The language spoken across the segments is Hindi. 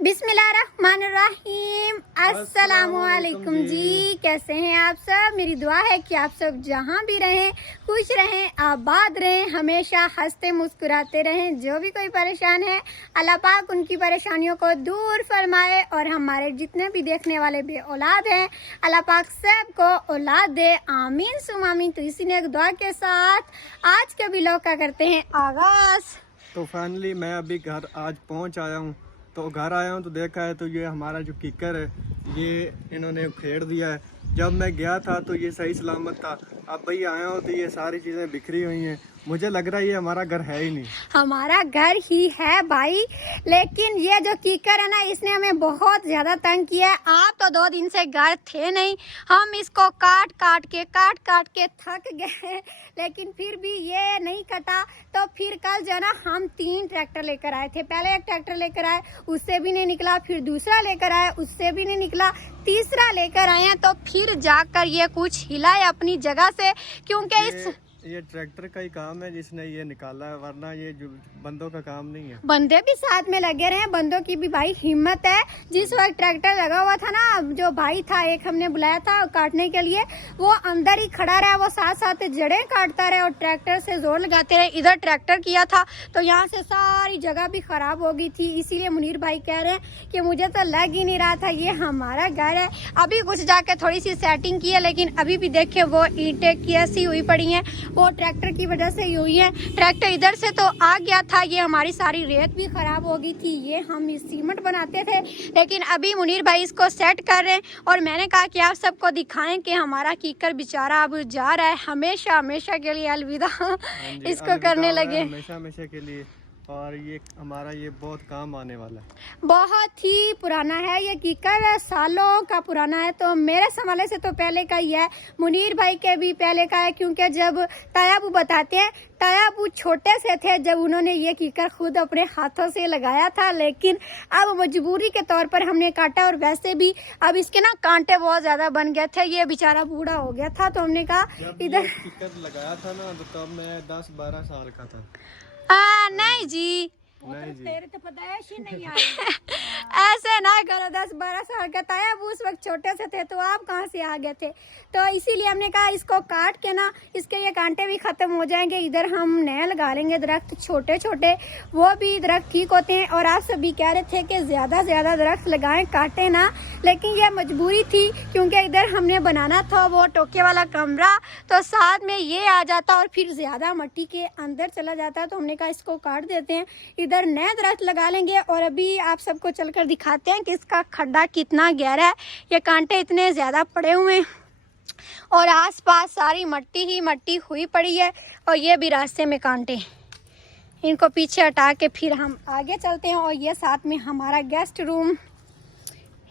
बिस्मिल्लाहिर्रहमानिर्रहीम। अस्सलामुअलैकुम जी, कैसे हैं आप सब। मेरी दुआ है कि आप सब जहां भी रहें खुश रहें, आबाद रहें, हमेशा हंसते मुस्कुराते रहें। जो भी कोई परेशान है अल्लाह पाक उनकी परेशानियों को दूर फरमाए, और हमारे जितने भी देखने वाले बे औलाद हैं अल्लाह पाक सबको औलाद दे, आमीन सुम आमीन। तो इसी ने एक दुआ के साथ आज के व्लॉग का करते हैं आगाज़। तो फाइनली मैं अभी घर आज पहुंच आया हूं। तो घर आया हूं तो देखा है तो ये हमारा जो किकर है ये इन्होंने उखेड़ दिया है। जब मैं गया था तो ये सही सलामत था, अब भाई आया हूं तो ये सारी चीज़ें बिखरी हुई हैं। मुझे लग रहा है ये हमारा घर है ही नहीं। हमारा घर ही है भाई, लेकिन ये जो कीकर है ना इसने हमें बहुत ज़्यादा तंग किया है। आप तो 2 दिन से घर थे नहीं, हम इसको काट काट के थक गए, लेकिन फिर भी ये नहीं कटा। तो फिर कल जो है ना हम 3 ट्रैक्टर लेकर आए थे। पहले एक ट्रैक्टर लेकर आए, उससे भी नहीं निकला, फिर दूसरा लेकर आए, उससे भी नहीं निकला, तीसरा लेकर आए हैं तो फिर जाकर ये कुछ हिला है अपनी जगह से, क्योंकि ये ट्रैक्टर का ही काम है जिसने ये निकाला है, वरना ये जो बंदों का काम नहीं है। बंदे भी साथ में लगे रहे, बंदों की भी भाई हिम्मत है। जिस वक्त ट्रैक्टर लगा हुआ था ना, जो भाई था एक हमने बुलाया था काटने के लिए, वो अंदर ही खड़ा रहा, वो साथ साथ जड़ें काटता रहे और ट्रैक्टर से जोर लगाते रहे। इधर ट्रैक्टर किया था तो यहाँ से सारी जगह भी खराब हो गई थी। इसीलिए मुनीर भाई कह रहे हैं कि मुझे तो लग ही नहीं रहा था ये हमारा घर है। अभी कुछ जाके थोड़ी सी सेटिंग की है, लेकिन अभी भी देखिए वो ईंटें की ऐसी हुई पड़ी हैं, वो ट्रैक्टर की वजह से ही हुई है। ट्रैक्टर इधर से तो आ गया था, ये हमारी सारी रेत भी खराब हो गई थी। ये हम सीमेंट बनाते थे, लेकिन अभी मुनीर भाई इसको सेट कर रहे हैं। और मैंने कहा कि आप सबको दिखाएं कि हमारा कीकर बेचारा अब जा रहा है हमेशा हमेशा के लिए अलविदा इसको करने लगे हमेशा हमेशा के लिए। और ये हमारा ये बहुत काम आने वाला है। बहुत ही पुराना है ये कीकर, सालों का पुराना है। तो मेरे संभाले से तो पहले का ही है, मुनीर भाई के भी पहले का है, क्योंकि जब तायाबू बताते हैं तायाबू छोटे से थे जब उन्होंने ये कीकर खुद अपने हाथों से लगाया था, लेकिन अब मजबूरी के तौर पर हमने काटा। और वैसे भी अब इसके ना कांटे बहुत ज्यादा बन गए थे, ये बेचारा बूढ़ा हो गया था, तो हमने कहा इधर कीकर लगाया था ना तो तब मैं 10-12 साल का था। नहीं जी, नहीं जी, तेरे तो पैदाइश ही नहीं आई ऐसे ना करो। 10-12 साल का था, अब उस वक्त छोटे से थे, तो आप कहाँ से आ गए थे। तो इसीलिए हमने कहा इसको काट के ना इसके ये कांटे भी खत्म हो जाएंगे। इधर हम नए लगा लेंगे दरख्त छोटे छोटे, वो भी दरख्त ठीक होते हैं। और आप सभी कह रहे थे कि ज़्यादा ज़्यादा दरख्त लगाएं, काटे ना, लेकिन ये मजबूरी थी क्योंकि इधर हमने बनाना था वो टोके वाला कमरा, तो साथ में ये आ जाता और फिर ज़्यादा मिट्टी के अंदर चला जाता। तो हमने कहा इसको काट देते हैं, इधर नए दरख्त लगा लेंगे। और अभी आप सबको चलकर दिखाते हैं कि इसका खड्डा कितना गहरा है। ये कांटे इतने ज़्यादा पड़े हुए हैं और आसपास सारी मिट्टी ही मिट्टी हुई पड़ी है। और ये भी रास्ते में कांटे, इनको पीछे हटा के फिर हम आगे चलते हैं। और ये साथ में हमारा गेस्ट रूम,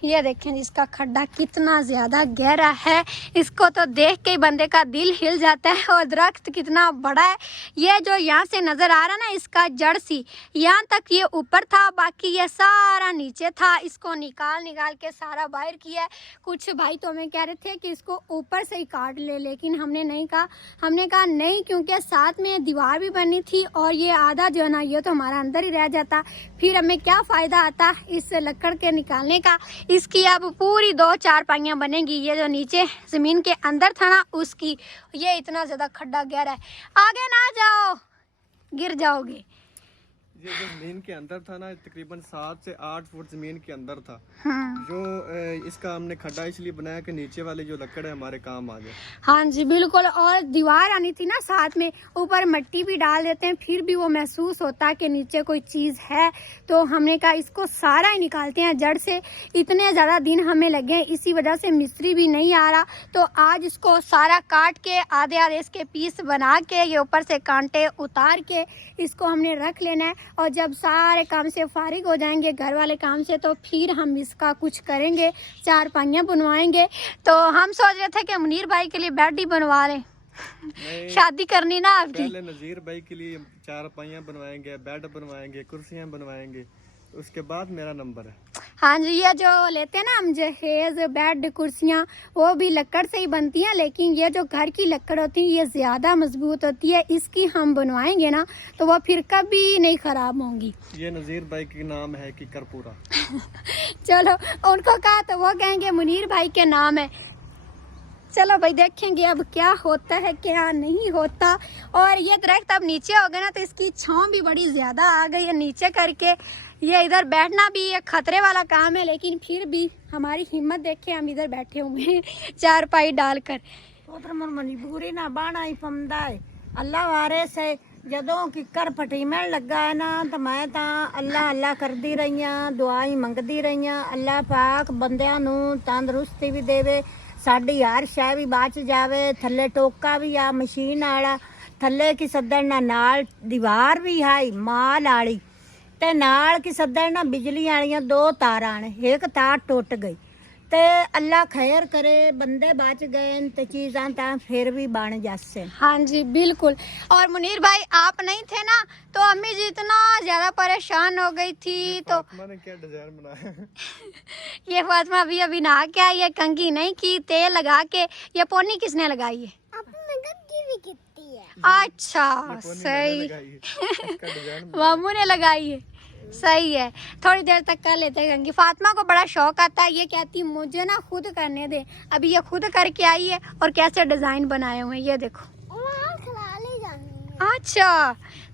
ये देखें इसका खड्डा कितना ज़्यादा गहरा है, इसको तो देख के ही बंदे का दिल हिल जाता है। और दरख्त कितना बड़ा है, ये जो यहाँ से नज़र आ रहा ना इसका जड़ सी यहाँ तक ये ऊपर था, बाकी ये सारा नीचे था। इसको निकाल के सारा बाहर किया है। कुछ भाई तो हमें कह रहे थे कि इसको ऊपर से ही काट ले, लेकिन हमने नहीं कहा। हमने कहा नहीं, क्योंकि साथ में दीवार भी बननी थी और ये आधा जो है ना ये तो हमारा अंदर ही रह जाता, फिर हमें क्या फ़ायदा आता इस लकड़ के निकालने का। इसकी अब पूरी 2-4 पाइयाँ बनेगी। ये जो नीचे ज़मीन के अंदर था ना उसकी, ये इतना ज़्यादा खड्डा गहरा है, आगे ना जाओ गिर जाओगे। ये जो जमीन के अंदर था ना तकरीबन 7 से 8 फुट जमीन के अंदर था। जो इसका हमने खड्डा इसलिए बनाया कि नीचे वाले जो लकड़ है हमारे काम आ जाए। हाँ जी बिल्कुल, और दीवार आनी थी ना साथ में, ऊपर मिट्टी भी डाल देते हैं फिर भी वो महसूस होता है कि नीचे कोई चीज़ है। तो हमने कहा इसको सारा ही निकालते हैं जड़ से। इतने ज़्यादा दिन हमें लगे, इसी वजह से मिस्त्री भी नहीं आ रहा। तो आज इसको सारा काट के आधे आधे इसके पीस बना के ये ऊपर से कांटे उतार के इसको हमने रख लेना है। और जब सारे काम से फारिग हो जाएंगे घर वाले काम से, तो फिर हम इसका कुछ करेंगे, 4 पाइयाँ बनवाएंगे। तो हम सोच रहे थे कि मुनीर भाई के लिए बेड ही बनवा लें, शादी करनी ना आपकी। पहले नज़ीर भाई के लिए 4 पाइयाँ बनवाएंगे, बेड बनवाएंगे, कुर्सियाँ बनवाएंगे, उसके बाद मेरा नंबर है। हाँ जी, ये जो लेते हैं ना हम जहेज, बेड, कुर्सियाँ, वो भी लकड़ से ही बनती हैं, लेकिन ये जो घर की लकड़ होती है ये ज़्यादा मजबूत होती है। इसकी हम बनवाएंगे ना तो वो फिर कभी नहीं ख़राब होंगी। ये नज़ीर भाई के नाम है कि करपूरा। चलो, उनको कहा तो वो कहेंगे मुनीर भाई के नाम है। चलो भाई, देखेंगे अब क्या होता है क्या नहीं होता। और ये दरख्त अब नीचे हो गए ना तो इसकी छांव भी बड़ी ज़्यादा आ गई है नीचे करके। ये इधर बैठना भी एक खतरे वाला काम है, लेकिन फिर भी हमारी हिम्मत देखे हम इधर बैठे हुए हैं चारपाई डालकर। मजबूरी ना बाना ही पमदा है। अल्लाह वारे से ਜਦੋਂ ਕਿੱਕਰ ਫਟੀਮਣ ਲੱਗਾ ਹੈ ਨਾ ਤਾਂ ਮੈਂ ਤਾਂ ਅੱਲਾ ਅੱਲਾ ਕਰਦੀ ਰਹੀ ਹਾਂ, ਦੁਆ ਹੀ ਮੰਗਦੀ ਰਹੀ ਹਾਂ। ਅੱਲਾ ਪਾਕ ਬੰਦਿਆਂ ਨੂੰ ਤੰਦਰੁਸਤੀ ਵੀ ਦੇਵੇ, ਸਾਡੀ ਹਰ ਸ਼ੈ ਵੀ ਬਚ ਜਾਵੇ। ਥੱਲੇ ਟੋਕਾ ਵੀ ਆ ਮਸ਼ੀਨ ਵਾਲਾ, ਥੱਲੇ ਕੀ ਸੱਦਣ ਨਾਲ ਦੀਵਾਰ ਵੀ ਹੈ ਮਾਲ ਵਾਲੀ, ਤੇ ਨਾਲ ਕੀ ਸੱਦਣ ਨਾ ਬਿਜਲੀ ਵਾਲੀਆਂ 2 ਤਾਰਾਂ ਨੇ, ਇੱਕ ਤਾਰ ਟੁੱਟ ਗਈ। ਤੇ अल्लाह खैर करे, बंदे बच गए तो चीज़ां ता फिर भी बन जासे। हाँ जी बिल्कुल। और मुनीर भाई आप नहीं थे ना तो अम्मी जी इतना ज़्यादा परेशान हो गई थी। तो फातिमा ने क्या डिजाइन बनाया? ये फातिमा अभी अभी नहा के आई है, कंघी नहीं की, तेल लगा के। ये पोनी किसने लगाई है? अच्छा सही, मामू ने लगाई है। सही है, थोड़ी देर तक कर लेते हैं कंघी। फातिमा को बड़ा शौक आता है, ये कहती मुझे ना खुद करने दे। अभी ये खुद करके आई है और कैसे डिजाइन बनाए हुए हैं ये देखो। अच्छा,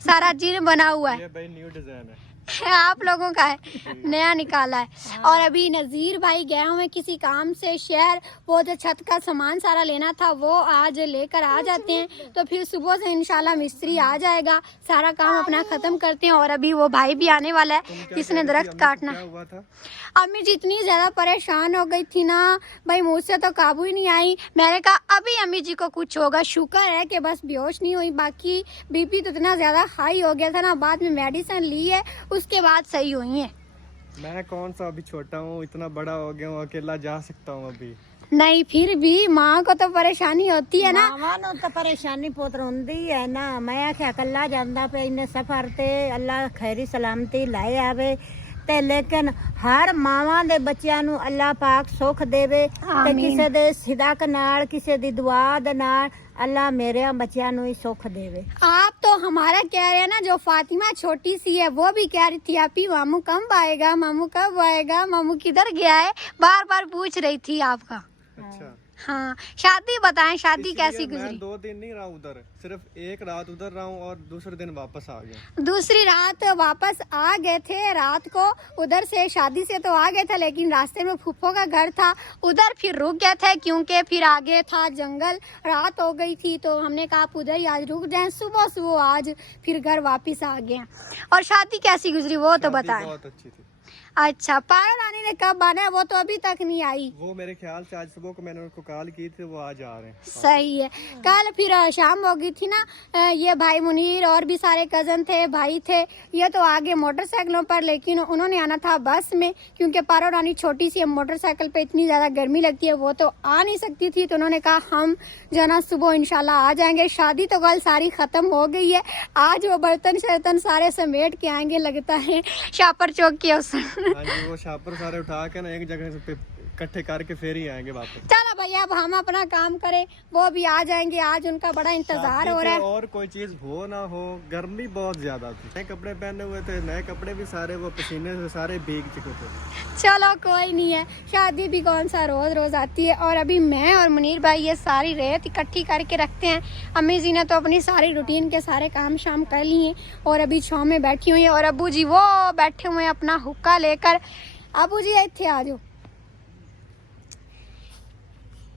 सारा जीन बना हुआ है। ये भाई न्यू डिजाइन है, आप लोगों का है, नया निकाला है। और अभी नज़ीर भाई गए हुए किसी काम से शहर, वो जो छत का सामान सारा लेना था वो आज लेकर आ जाते हैं। तो फिर सुबह से इंशाल्लाह मिस्त्री आ जाएगा, सारा काम अपना ख़त्म करते हैं। और अभी वो भाई भी आने वाला है जिसने दरख्त काटना। क्या हुआ था? अम्मी जी इतनी ज़्यादा परेशान हो गई थी ना भाई, मुझसे तो काबू ही नहीं आई। मैंने कहा अभी अम्मी जी को कुछ होगा, शुक्र है कि बस बेहोश नहीं हुई, बाकी बीपी तो इतना ज़्यादा हाई हो गया था ना। बाद में मेडिसिन ली है, उसके बाद सही हुई है। मैं कौन सा अभी छोटा हूँ, इतना बड़ा हो गया हूँ, अकेला जा सकता हूँ अभी। नहीं, फिर भी माँ को तो परेशानी होती है ना। मावां नूं तो परेशानी पुत्र हुंदी है ना। मैं आख्या कल्ला जांदा पे इन्ने सफर ते अल्लाह खैरी सलामती लाए आवे ते, लेकिन हर मावां दे बच्चियां नूं अल्लाह पाक सुख देवे ते किसे दे सिदक नाल, किसे दी दुआ दे नाल अल्लाह मेरे बच्चियां नूं ही सुख देवे। आप तो हमारा कह रहे हैं ना, जो फातिमा छोटी सी है वो भी कह रही थी आपी मामू कब आएगा, मामू कब आएगा, मामू किधर गया है, बार बार पूछ रही थी आपका। अच्छा, हाँ, शादी बताएं, शादी कैसी मैं गुजरी? 2 दिन नहीं रहा उधर, सिर्फ एक रात उधर रहा हूँ और दूसरे दिन वापस आ गया। दूसरी रात वापस आ गए थे। रात को उधर से शादी से तो आ गए थे, लेकिन रास्ते में फूफो का घर था, उधर फिर रुक गए थे क्योंकि फिर आगे था जंगल, रात हो गई थी। तो हमने कहा आप उधर ही आज रुक जाएं, सुबह सुबह आज फिर घर वापस आ गए। और शादी कैसी गुजरी वो तो बताएं। बहुत अच्छी थी। अच्छा, पारो रानी ने कब आना है? वो तो अभी तक नहीं आई। वो मेरे ख्याल से आज सुबह को मैंने उनको कॉल की थी, वो आज आ रहे हैं। सही है। कल फिर शाम हो गई थी ना, ये भाई मुनीर और भी सारे कजन थे, भाई थे, ये तो आगे मोटरसाइकिलों पर, लेकिन उन्होंने आना था बस में क्योंकि पारो रानी छोटी सी है, मोटरसाइकिल पे इतनी ज़्यादा गर्मी लगती है, वो तो आ नहीं सकती थी। तो उन्होंने कहा हम जो है ना सुबह इंशाल्लाह आ जाएंगे। शादी तो कल सारी ख़त्म हो गई है, आज वो बर्तन शर्तन सारे समेट के आएंगे, लगता है शापर चौक के उस। हाँ जी, वो शापर सारे उठा के ना एक जगह पे इकट्ठे करके फिर ही आएंगे वापस। चलो भैया, अब हम अपना काम करें, वो भी आ जाएंगे। आज उनका बड़ा इंतजार हो रहा है। और कोई चीज हो ना हो, गर्मी बहुत ज्यादा थी, नए कपड़े पहने हुए थे, नए कपड़े भी सारे वो पसीने से सारे भीग चुके थे। चलो कोई नहीं है, शादी भी कौन सा रोज रोज आती है। और अभी मैं और मुनीर भाई ये सारी रेत इकट्ठी करके रखते हैं। अम्मी जी ने तो अपनी सारी रूटीन के सारे काम शाम कर लिए और अभी छाँव में बैठी हुई है। और अबू जी वो बैठे हुए हैं अपना हुक्का लेकर। अबू जी इत्थे आ जाओ।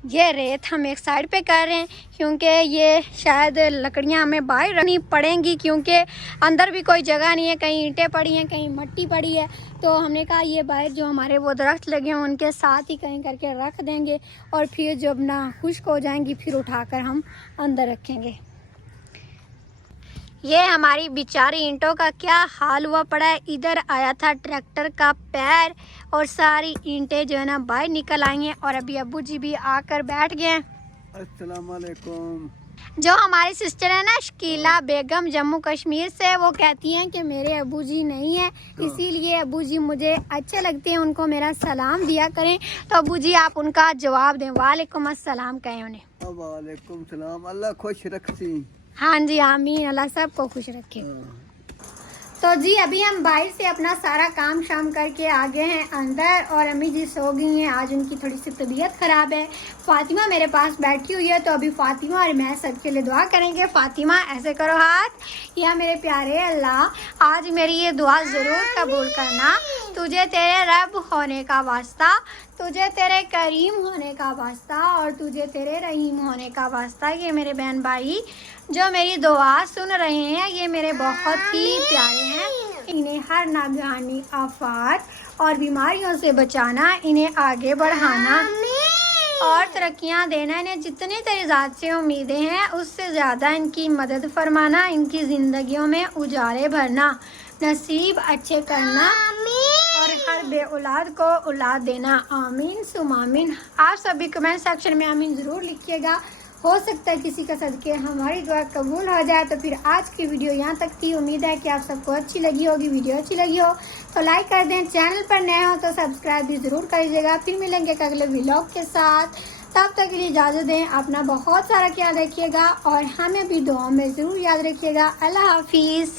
ये रेत हम एक साइड पे कर रहे हैं क्योंकि ये शायद लकड़ियां हमें बाहर रखनी पड़ेंगी, क्योंकि अंदर भी कोई जगह नहीं है, कहीं ईंटें पड़ी हैं, कहीं मिट्टी पड़ी है। तो हमने कहा ये बाहर जो हमारे वो दरख्त लगे हैं उनके साथ ही कहीं करके रख देंगे और फिर जब ना खुश्क हो जाएंगी फिर उठाकर हम अंदर रखेंगे। ये हमारी बेचारी ईंटों का क्या हाल हुआ पड़ा है। इधर आया था ट्रैक्टर का पैर और सारी ईंटें जो है ना बाहर निकल आई हैं और अभी अब्बू जी भी आकर बैठ गए हैं। अस्सलाम वालेकुम। जो हमारी सिस्टर है ना शकीला बेगम जम्मू कश्मीर से, वो कहती हैं कि मेरे अबू जी नहीं है, इसीलिए अबू जी मुझे अच्छे लगते हैं, उनको मेरा सलाम दिया करें। तो अबू जी आप उनका जवाब दें। वालेकुम अस्सलाम कहें उन्हें। वालेकुम सलाम। अल्लाह खुश रखती। हाँ जी आमीन, अल्लाह सबको खुश रखे। तो जी अभी हम बाहर से अपना सारा काम शाम करके आ गए हैं अंदर, और अम्मी जी सो गई हैं। आज उनकी थोड़ी सी तबीयत ख़राब है। फातिमा मेरे पास बैठी हुई है, तो अभी फातिमा और मैं सबके लिए दुआ करेंगे। फातिमा ऐसे करो हाथ, या मेरे प्यारे अल्लाह आज मेरी ये दुआ ज़रूर कबूल करना। तुझे तेरे रब होने का वास्ता, तुझे तेरे करीम होने का वास्ता, और तुझे तेरे रहीम होने का वास्ता। ये मेरे बहन भाई जो मेरी दुआ सुन रहे हैं, ये मेरे बहुत ही प्यारे हैं। इन्हें हर नागहानी आफात और बीमारियों से बचाना, इन्हें आगे बढ़ाना और तरक्कियां देना। इन्हें जितनी तेरी ज़ात से उम्मीदें हैं उससे ज़्यादा इनकी मदद फरमाना, इनकी ज़िंदगियों में उजाले भरना, नसीब अच्छे करना और हर बे औलाद को औलाद देना। आमीन सुम आमीन। आप सभी कमेंट सेक्शन में आमीन ज़रूर लिखिएगा। हो सकता है किसी का सदके हमारी दुआ कबूल हो जाए। तो फिर आज की वीडियो यहाँ तक थी। उम्मीद है कि आप सबको अच्छी लगी होगी। वीडियो अच्छी लगी हो तो लाइक कर दें, चैनल पर नए हो तो सब्सक्राइब भी ज़रूर करिएगा। फिर मिलेंगे एक अगले व्लॉग के साथ, तब तक के लिए इजाज़त दें। अपना बहुत सारा ख्याल रखिएगा और हमें भी दुआ में ज़रूर याद रखिएगा। अल्लाह हाफिज़।